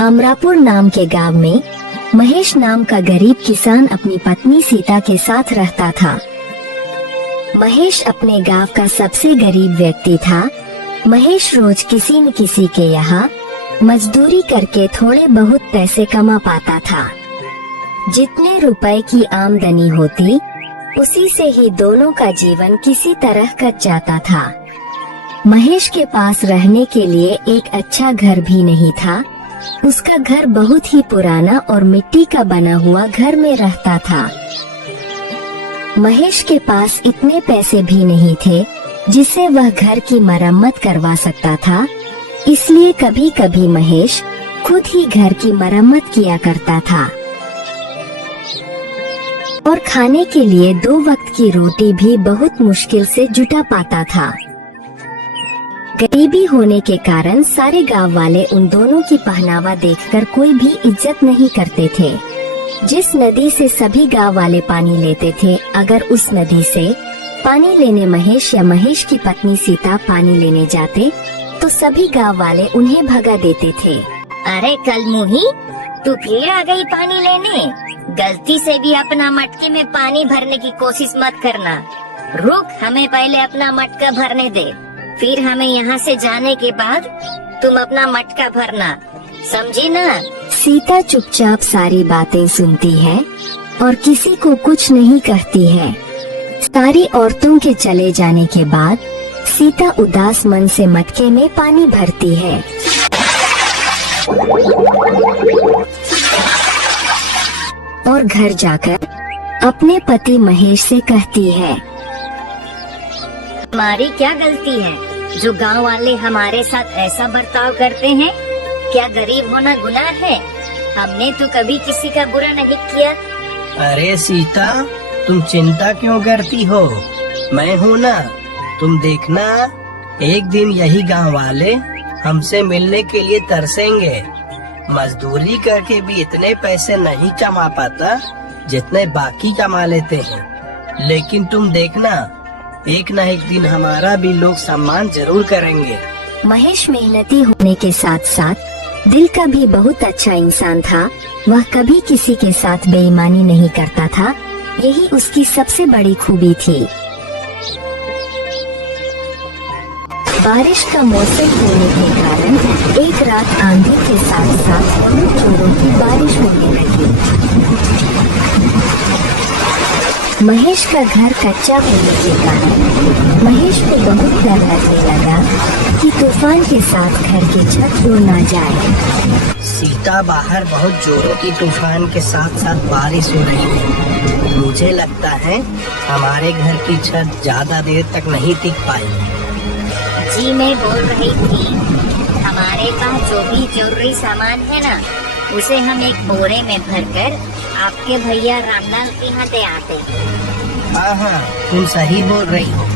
अमरापुर नाम के गांव में महेश नाम का गरीब किसान अपनी पत्नी सीता के साथ रहता था। महेश अपने गांव का सबसे गरीब व्यक्ति था। महेश रोज किसी न किसी के यहाँ मजदूरी करके थोड़े बहुत पैसे कमा पाता था। जितने रुपए की आमदनी होती उसी से ही दोनों का जीवन किसी तरह कट जाता था। महेश के पास रहने के लिए एक अच्छा घर भी नहीं था। उसका घर बहुत ही पुराना और मिट्टी का बना हुआ घर में रहता था। महेश के पास इतने पैसे भी नहीं थे जिससे वह घर की मरम्मत करवा सकता था। इसलिए कभी कभी महेश खुद ही घर की मरम्मत किया करता था और खाने के लिए 2 वक्त की रोटी भी बहुत मुश्किल से जुटा पाता था। गरीबी होने के कारण सारे गांव वाले उन दोनों की पहनावा देखकर कोई भी इज्जत नहीं करते थे। जिस नदी से सभी गांव वाले पानी लेते थे, अगर उस नदी से पानी लेने महेश या महेश की पत्नी सीता पानी लेने जाते तो सभी गांव वाले उन्हें भगा देते थे। अरे कलमुही, तू फिर आ गई पानी लेने। गलती से भी अपना मटके में पानी भरने की कोशिश मत करना। रुक, हमें पहले अपना मटका भरने दे, फिर हमें यहाँ से जाने के बाद तुम अपना मटका भरना, समझी ना? सीता चुपचाप सारी बातें सुनती है और किसी को कुछ नहीं कहती है। सारी औरतों के चले जाने के बाद सीता उदास मन से मटके में पानी भरती है। और घर जाकर अपने पति महेश से कहती है, हमारी क्या गलती है जो गांव वाले हमारे साथ ऐसा बर्ताव करते हैं? क्या गरीब होना गुनाह है? हमने तो कभी किसी का बुरा नहीं किया। अरे सीता, तुम चिंता क्यों करती हो? मैं हूँ ना। तुम देखना, एक दिन यही गांव वाले हमसे मिलने के लिए तरसेंगे। मजदूरी करके भी इतने पैसे नहीं कमा पाता जितने बाकी कमा लेते हैं, लेकिन तुम देखना, एक न एक दिन हमारा भी लोग सम्मान जरूर करेंगे। महेश मेहनती होने के साथ साथ दिल का भी बहुत अच्छा इंसान था। वह कभी किसी के साथ बेईमानी नहीं करता था। यही उसकी सबसे बड़ी खूबी थी। बारिश का मौसम होने के कारण एक रात आंधी के साथ साथ बहुत जोरों की बारिश होने लगी। महेश का घर कच्चा होने के कारण महेश को बहुत डर लगने लगा कि तूफान के साथ घर की छत उड़ ना जाए। सीता, बाहर बहुत जोरों की तूफान के साथ साथ बारिश हो रही है। मुझे लगता है हमारे घर की छत ज्यादा देर तक नहीं टिक पाएगी। जी, मैं बोल रही थी, हमारे पास जो भी जरूरी सामान है ना, उसे हम एक बोरे में भरकर आपके भैया रामलाल के यहाँ दे आते। हाँ, तुम सही बोल रही हो।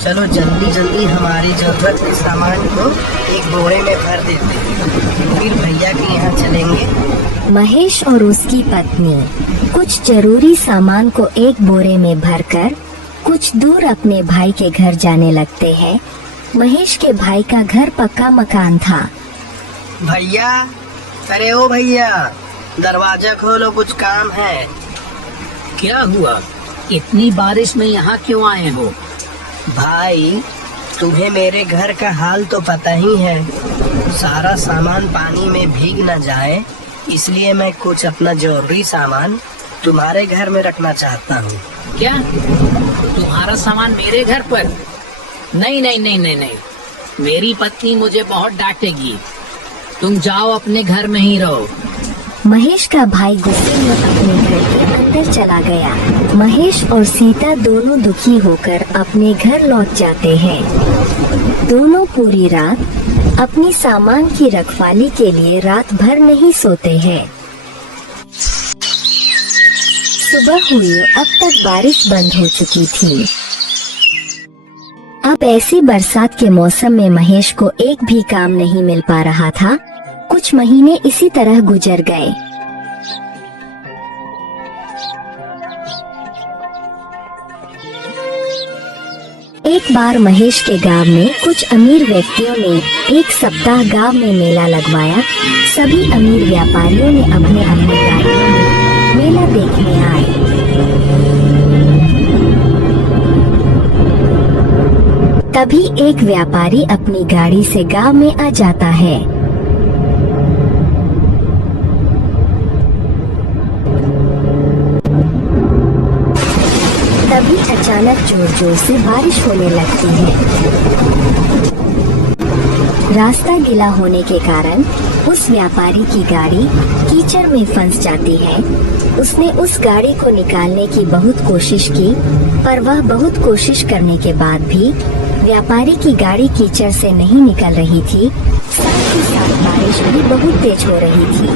चलो जल्दी जल्दी हमारी जरूरत के सामान को एक बोरे में भर देते हैं, फिर भैया के यहाँ चलेंगे। महेश और उसकी पत्नी कुछ जरूरी सामान को एक बोरे में भरकर कुछ दूर अपने भाई के घर जाने लगते हैं। महेश के भाई का घर पक्का मकान था। भैया, अरे ओ भैया, दरवाजा खोलो, कुछ काम है। क्या हुआ? इतनी बारिश में यहाँ क्यों आए हो? भाई, तुम्हें मेरे घर का हाल तो पता ही है। सारा सामान पानी में भीग न जाए, इसलिए मैं कुछ अपना जरूरी सामान तुम्हारे घर में रखना चाहता हूँ। क्या? तुम्हारा सामान मेरे घर पर? नहीं नहीं नहीं नहीं नहीं, मेरी पत्नी मुझे बहुत डांटेगी। तुम जाओ, अपने घर में ही रहो। महेश का भाई गुस्से में अपने घर के अंदर चला गया। महेश और सीता दोनों दुखी होकर अपने घर लौट जाते हैं। दोनों पूरी रात अपनी सामान की रखवाली के लिए रात भर नहीं सोते हैं। सुबह हुई, अब तक बारिश बंद हो चुकी थी। अब ऐसी बरसात के मौसम में महेश को एक भी काम नहीं मिल पा रहा था। कुछ महीने इसी तरह गुजर गए। एक बार महेश के गांव में कुछ अमीर व्यक्तियों ने एक सप्ताह गांव में मेला लगवाया। सभी अमीर व्यापारियों ने अपने अपने गाड़ियों में मेला देखने आए। तभी एक व्यापारी अपनी गाड़ी से गांव में आ जाता है। तभी अचानक जोर जोर से बारिश होने लगती है। रास्ता गीला होने के कारण उस व्यापारी की गाड़ी कीचड़ में फंस जाती है। उसने उस गाड़ी को निकालने की बहुत कोशिश की, पर वह बहुत कोशिश करने के बाद भी व्यापारी की गाड़ी कीचड़ से नहीं निकल रही थी। साथ ही साथ बारिश भी बहुत तेज हो रही थी।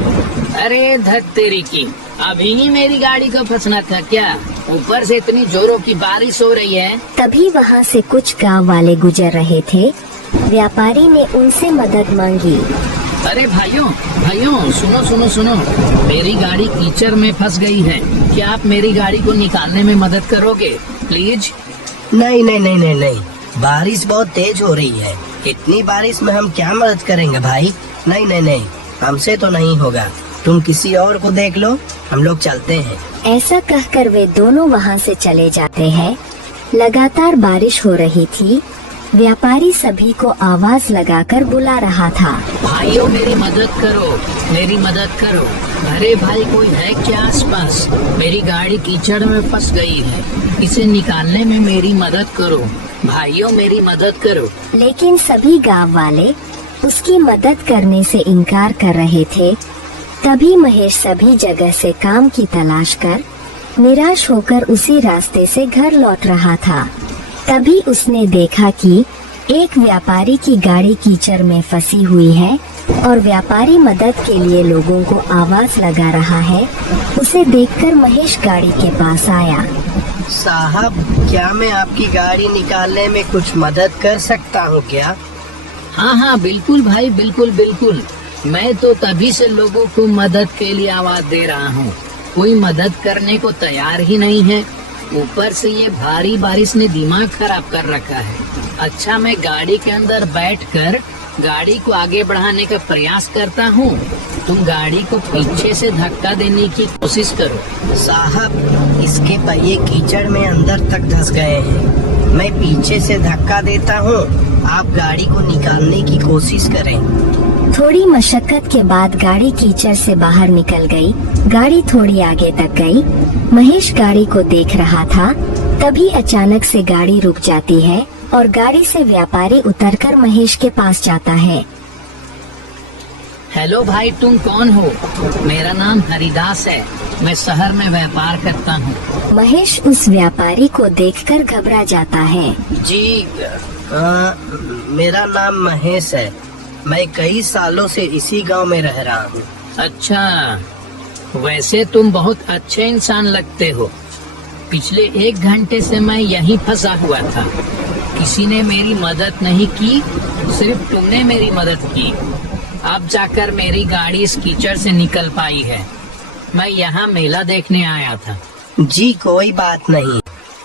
अरे धत तेरी की, अभी ही मेरी गाड़ी को फंसना था क्या? ऊपर से इतनी जोरों की बारिश हो रही है। तभी वहाँ से कुछ गांव वाले गुजर रहे थे। व्यापारी ने उनसे मदद मांगी। अरे भाइयों भाइयों, सुनो सुनो सुनो, मेरी गाड़ी कीचड़ में फंस गई है। क्या आप मेरी गाड़ी को निकालने में मदद करोगे प्लीज? नहीं नहीं नहीं नहीं नहीं, बारिश बहुत तेज हो रही है। इतनी बारिश में हम क्या मदद करेंगे भाई? नहीं नहीं नहीं, हमसे तो नहीं होगा। तुम किसी और को देख लो, हम लोग चलते हैं। ऐसा कहकर वे दोनों वहाँ से चले जाते हैं। लगातार बारिश हो रही थी। व्यापारी सभी को आवाज लगाकर बुला रहा था। भाइयों मेरी मदद करो, मेरी मदद करो। अरे भाई, कोई है क्या आसपास? मेरी गाड़ी कीचड़ में फंस गई है, इसे निकालने में मेरी मदद करो। भाइयों मेरी मदद करो। लेकिन सभी गांव वाले उसकी मदद करने से इनकार कर रहे थे। तभी महेश सभी जगह से काम की तलाश कर निराश होकर उसी रास्ते से घर लौट रहा था। तभी उसने देखा कि एक व्यापारी की गाड़ी कीचड़ में फंसी हुई है और व्यापारी मदद के लिए लोगों को आवाज लगा रहा है। उसे देखकर महेश गाड़ी के पास आया। साहब, क्या मैं आपकी गाड़ी निकालने में कुछ मदद कर सकता हूँ क्या? हाँ हाँ बिल्कुल भाई, बिल्कुल बिल्कुल। मैं तो तभी से लोगों को मदद के लिए आवाज दे रहा हूँ, कोई मदद करने को तैयार ही नहीं है। ऊपर से ये भारी बारिश ने दिमाग खराब कर रखा है। अच्छा, मैं गाड़ी के अंदर बैठकर गाड़ी को आगे बढ़ाने का प्रयास करता हूँ, तुम गाड़ी को पीछे से धक्का देने की कोशिश करो। साहब, इसके पहिए कीचड़ में अंदर तक धंस गए हैं। मैं पीछे से धक्का देता हूँ, आप गाड़ी को निकालने की कोशिश करें। थोड़ी मशक्कत के बाद गाड़ी कीचड़ से बाहर निकल गई। गाड़ी थोड़ी आगे तक गई। महेश गाड़ी को देख रहा था। तभी अचानक से गाड़ी रुक जाती है और गाड़ी से व्यापारी उतरकर महेश के पास जाता है। हेलो भाई, तुम कौन हो? मेरा नाम हरिदास है, मैं शहर में व्यापार करता हूँ। महेश उस व्यापारी को देखकर घबरा जाता है। जी, मेरा नाम महेश है। मैं कई सालों से इसी गांव में रह रहा हूँ। अच्छा, वैसे तुम बहुत अच्छे इंसान लगते हो। पिछले 1 घंटे से मैं यहीं फंसा हुआ था। किसी ने मेरी मदद नहीं की, सिर्फ तुमने मेरी मदद की। अब जाकर मेरी गाड़ी इस कीचड़ से निकल पाई है। मैं यहाँ मेला देखने आया था। जी, कोई बात नहीं।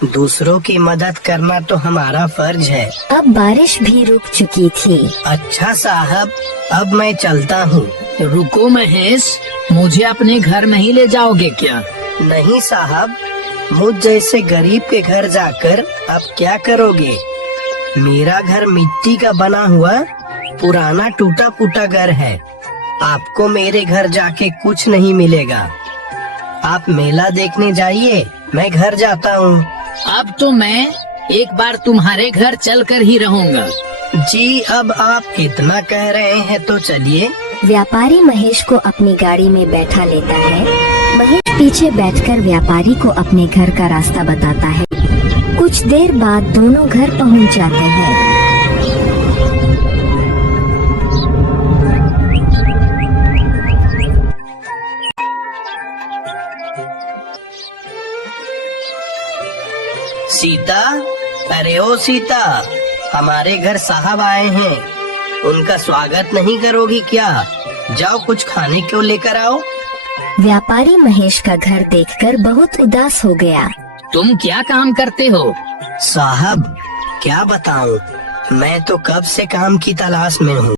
दूसरों की मदद करना तो हमारा फर्ज है। अब बारिश भी रुक चुकी थी। अच्छा साहब, अब मैं चलता हूँ। रुको महेश, मुझे अपने घर नहीं ले जाओगे क्या? नहीं साहब, मुझ जैसे गरीब के घर जाकर आप क्या करोगे? मेरा घर मिट्टी का बना हुआ पुराना टूटा फूटा घर है। आपको मेरे घर जाके कुछ नहीं मिलेगा। आप मेला देखने जाइए, मैं घर जाता हूँ। अब तो मैं एक बार तुम्हारे घर चलकर ही रहूँगा। जी, अब आप इतना कह रहे हैं तो चलिए। व्यापारी महेश को अपनी गाड़ी में बैठा लेता है। महेश पीछे बैठकर व्यापारी को अपने घर का रास्ता बताता है। कुछ देर बाद दोनों घर पहुंच जाते हैं। सीता, अरे ओ सीता, हमारे घर साहब आए हैं। उनका स्वागत नहीं करोगी क्या? जाओ, कुछ खाने को लेकर आओ। व्यापारी महेश का घर देखकर बहुत उदास हो गया। तुम क्या काम करते हो? साहब, क्या बताऊं, मैं तो कब से काम की तलाश में हूँ।